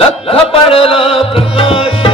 लख पडलं प्रकाश.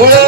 ¡Hola!